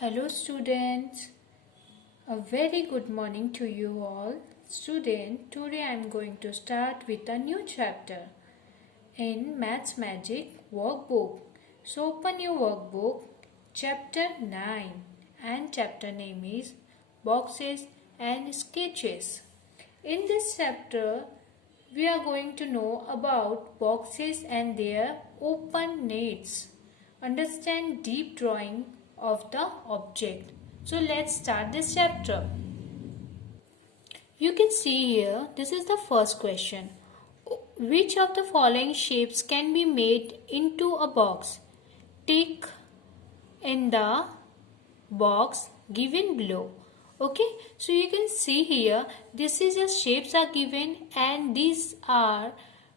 Hello students, a very good morning to you all. Student, today I am going to start with a new chapter in Maths Magic workbook. So open your workbook, chapter 9, and chapter name is Boxes and Sketches. In this chapter, we are going to know about boxes and their open nets. Understand deep drawing of the object. So let's start this chapter. You can see here, this is the first question. Which of the following shapes can be made into a box? Tick in the box given below. Okay, so you can see here, this is just shapes are given and these are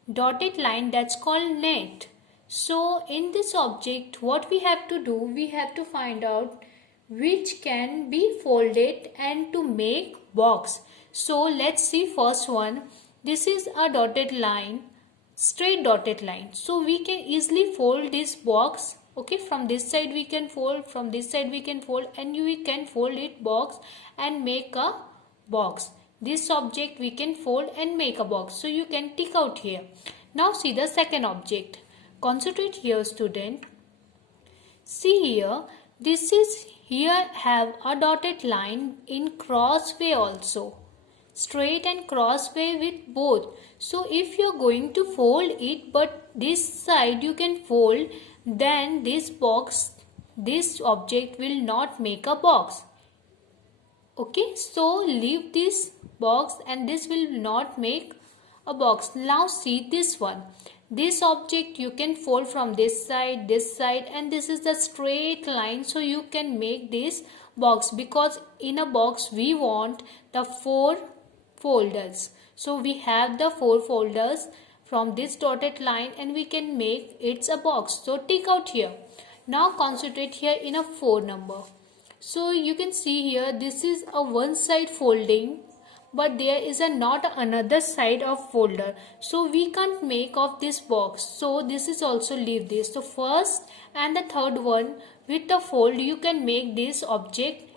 dotted line that's called net. So in this object, what we have to do, we have to find out which can be folded and to make box. So let's see first one. This is a dotted line, straight dotted line. So we can easily fold this box. Okay, from this side we can fold, from this side we can fold, and we can fold it box and make a box. This object we can fold and make a box. So you can tick out here. Now see the second object. Concentrate here student. See here, this is here have a dotted line in cross way also. Straight and cross way with both. So if you are going to fold it but this side you can fold, then this box, this object will not make a box. Okay, so leave this box and this will not make a box. Now see this one. This object you can fold from this side, and this is the straight line. So you can make this box because in a box we want the 4 folders. So we have the 4 folders from this dotted line and we can make it's a box. So tick out here. Now concentrate here in a 4 number. So you can see here, this is a one side folding, but there is a not another side of folder. So we can't make of this box. So this is also leave this. So first and the third one with the fold, you can make this object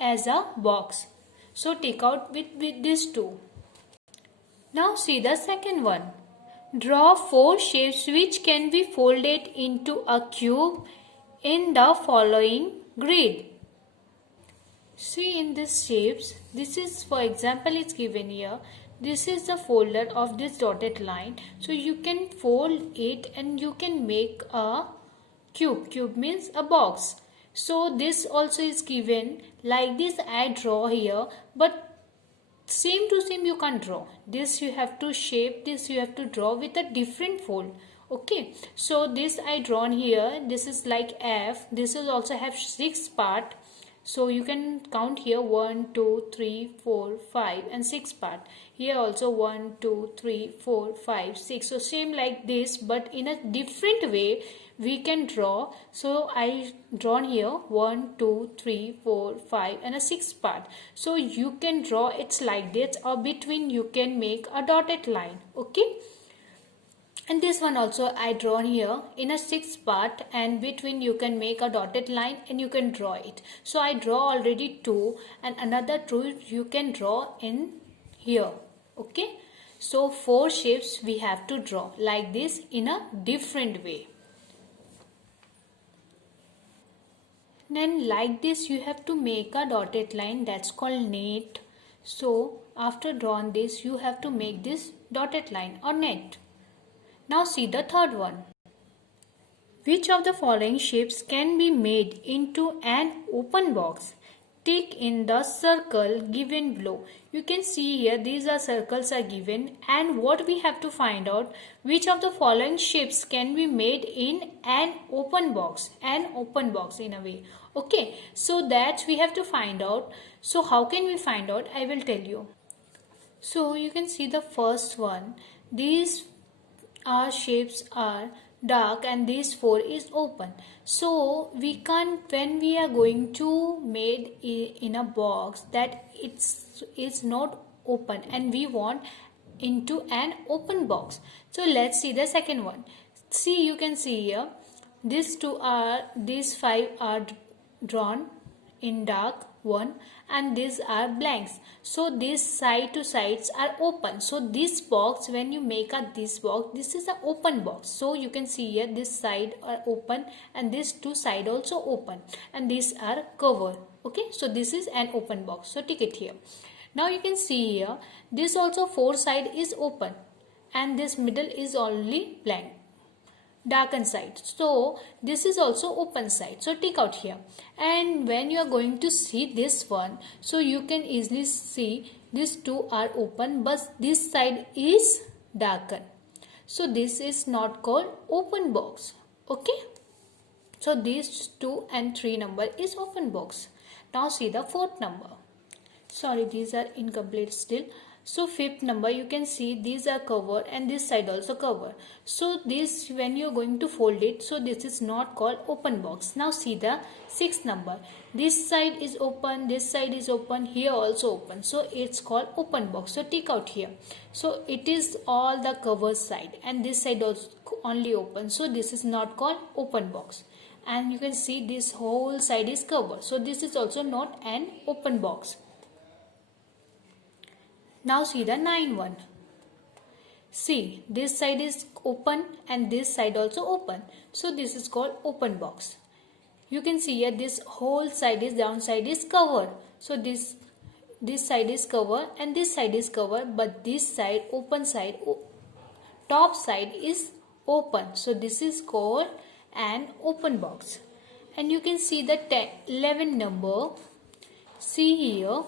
as a box. So take out with these two. Now see the second one. Draw 4 shapes which can be folded into a cube in the following grid. See in these shapes, this is for example it's given here. This is the folder of this dotted line. So you can fold it and you can make a cube. Cube means a box. So this also is given like this. I draw here, but same to same you can't draw. This you have to shape, this you have to draw with a different fold. Okay, so this I drawn here. This is like F. This is also have 6 part. So you can count here 1, 2, 3, 4, 5 and 6 part. Here also 1, 2, 3, 4, 5, 6. So same like this, but in a different way we can draw. So I drawn here 1, 2, 3, 4, 5 and a 6 part. So you can draw it's like this, or between you can make a dotted line. Okay. And this one also I drawn here in a 6 part, and between you can make a dotted line and you can draw it. So I draw already 2 and another 2 you can draw in here. Okay. So 4 shapes we have to draw like this in a different way. Then like this you have to make a dotted line that's called net. So after drawn this you have to make this dotted line or net. Now see the third one. Which of the following shapes can be made into an open box? Tick in the circle given below. You can see here these are circles are given, and what we have to find out, which of the following shapes can be made in an open box. An open box in a way. Okay, so that we have to find out. So how can we find out? I will tell you. So you can see the first one. These our shapes are dark and these 4 is open. So we can't, when we are going to made in a box that it's not open and we want into an open box. So let's see the second one. See, you can see here these 5 are drawn in dark one, and these are blanks. So these side to sides are open. So this box, when you make a this box, this is an open box. So you can see here this side are open and this two side also open, and these are covered. Okay, so this is an open box. So take it here. Now you can see here this also four side is open and this middle is only blank, darken side. So this is also open side. So take out here, and when you are going to see this one, so you can easily see these two are open but this side is darken. So this is not called open box. Okay, so these 2 and 3 number is open box. Now see the fourth number. Sorry, these are incomplete still. So fifth number, you can see these are covered and this side also covered. So this, when you are going to fold it, so this is not called open box. Now see the sixth number. This side is open, this side is open, here also open. So it's called open box. So take out here. So it is all the cover side and this side also only open. So this is not called open box. And you can see this whole side is covered. So this is also not an open box. Now see the 9 one. See, this side is open and this side also open. So this is called open box. You can see here this whole side is downside is covered. So this side is covered and this side is covered, but this side open side, top side is open. So this is called an open box. And you can see the 11 number. See here.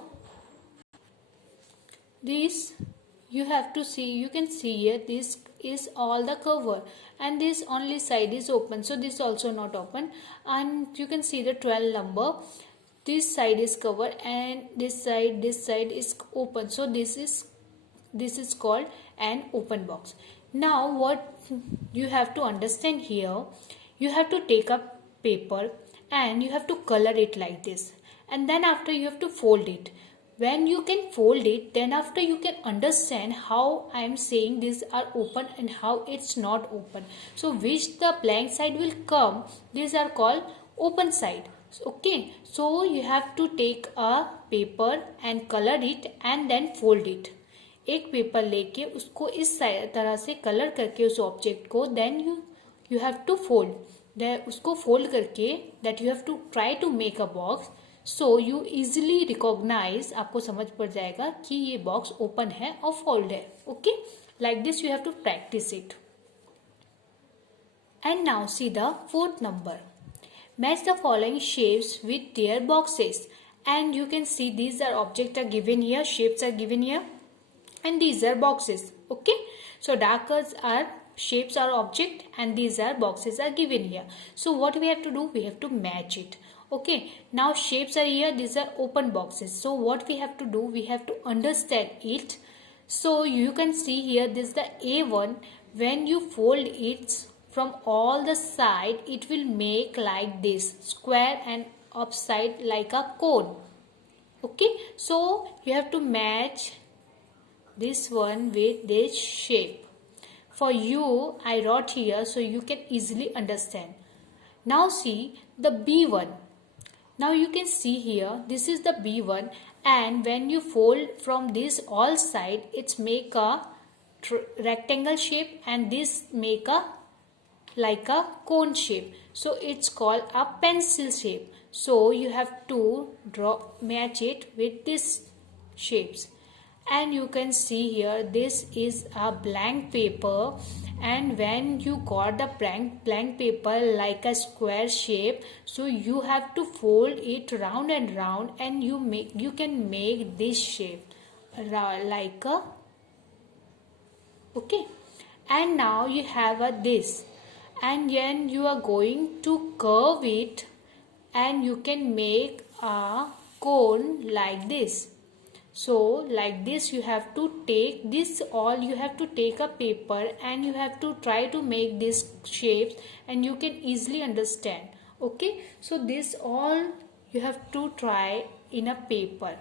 This you have to see, you can see here this is all the cover and this only side is open. So this also not open, and you can see the 12 number. This side is covered and this side is open. So this is called an open box. Now what you have to understand here, you have to take a paper and you have to color it like this, and then after you have to fold it. When you can fold it, then after you can understand how I am saying these are open and how it's not open. So which the blank side will come, these are called open side. Okay, so you have to take a paper and color it and then fold it. एक paper लेके उसको इस तरह से colour करके उस object को, then you have to fold, उसको फोल्ड करके that you have to try to make a box. So you easily recognize, आपको समझ पड़ जाएगा कि ये बॉक्स ओपन है और फोल्ड है. Okay, like this you have to practice it. And now see the fourth number. Match the following shapes with their boxes, and you can see these are objects are given here, shapes are given here, and these are boxes. Okay, so darkers are shapes are object and these are boxes are given here. So what we have to do, we have to match it. Okay, now shapes are here, these are open boxes. So what we have to do, we have to understand it. So you can see here this is the A1. When you fold it from all the side, it will make like this square and upside like a cone. Okay, so you have to match this one with this shape. For you, I wrote here so you can easily understand. Now see the B1. Now you can see here this is the B1, and when you fold from this all side, it's make a rectangle shape and this make a like a cone shape. So it's called a pencil shape. So you have to match it with these shapes. And you can see here this is a blank paper, and when you got the blank paper like a square shape, so you have to fold it round and round, and you can make this shape like a, okay. And now you have a this, and then you are going to curve it and you can make a cone like this. So like this you have to take this all, you have to take a paper and you have to try to make these shapes, and you can easily understand. Okay, so this all you have to try in a paper.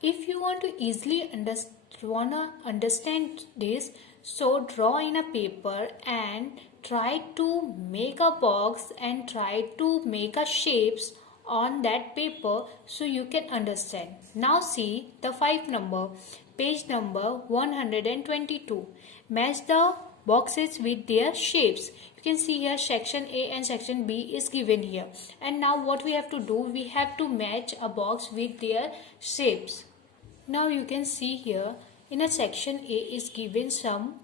If you want to easily understand this, so draw in a paper and try to make a box and try to make a shapes on that paper so you can understand. Now see the 5 number, page number 122. Match the boxes with their shapes. You can see here section A and section B is given here. And now what we have to do, we have to match a box with their shapes. Now you can see here in a section A is given some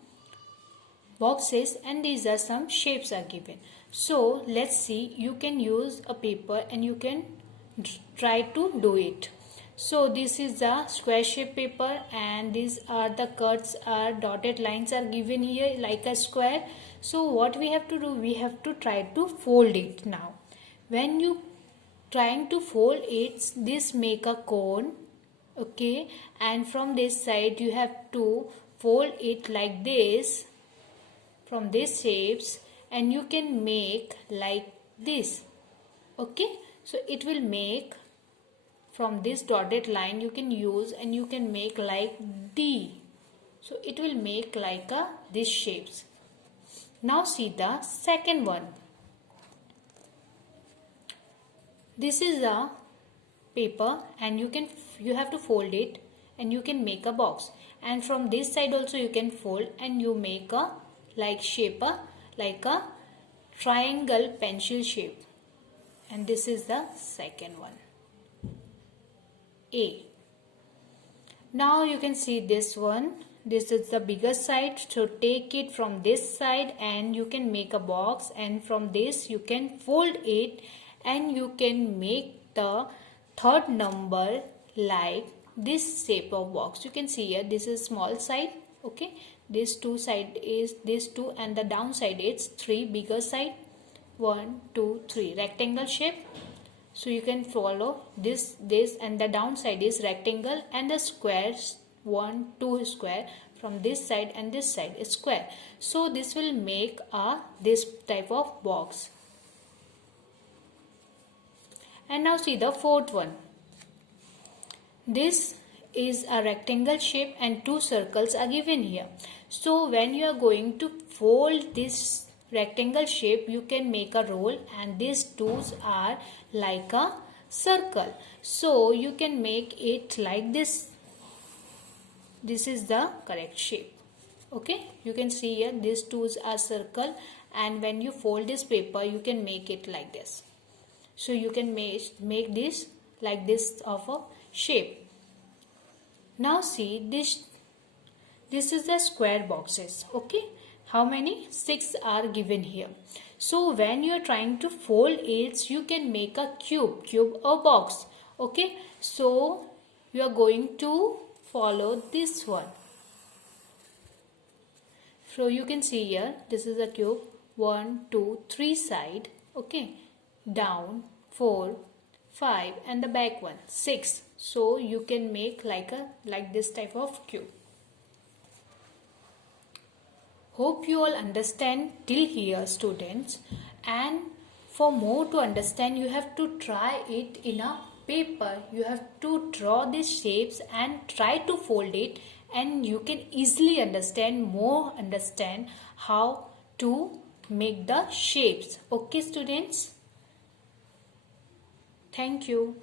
boxes and these are some shapes are given. So let's see, you can use a paper and you can try to do it. So this is the square shape paper and these are the cuts are dotted lines are given here like a square. So what we have to do, we have to try to fold it now. When you trying to fold it, this make a cone, okay, and from this side you have to fold it like this from these shapes and you can make like this, okay. So it will make from this dotted line you can use and you can make like D. So it will make like a these shapes. Now see the second one. This is a paper and you have to fold it and you can make a box, and from this side also you can fold and you make a like shape like a triangle pencil shape, and this is the second one, A. Now you can see this one, this is the bigger side, so take it from this side and you can make a box, and from this you can fold it and you can make the third number like this shape of box. You can see here this is small side, okay, this two side is this two and the down side is 3, bigger side 1 2 3 rectangle shape. So you can follow this and the down side is rectangle and the squares 1 2 square from this side and this side is square. So this will make a this type of box. And now see the fourth one. This is a rectangle shape and 2 circles are given here. So when you are going to fold this rectangle shape, you can make a roll and these twos are like a circle. So you can make it like this. This is the correct shape. Okay, you can see here these twos are circle, and when you fold this paper you can make it like this. So you can make this like this of a shape. Now see this is the square boxes, okay. How many? 6 are given here. So when you are trying to fold it, you can make a cube or box, okay. So you are going to follow this one. So you can see here this is a cube, 1 2 3 side, okay, down 4 5 and the back one 6. So you can make like this type of cube. Hope you all understand till here, students, and for more to understand you have to try it in a paper. You have to draw these shapes and try to fold it, and you can easily understand how to make the shapes. Okay, students? Thank you.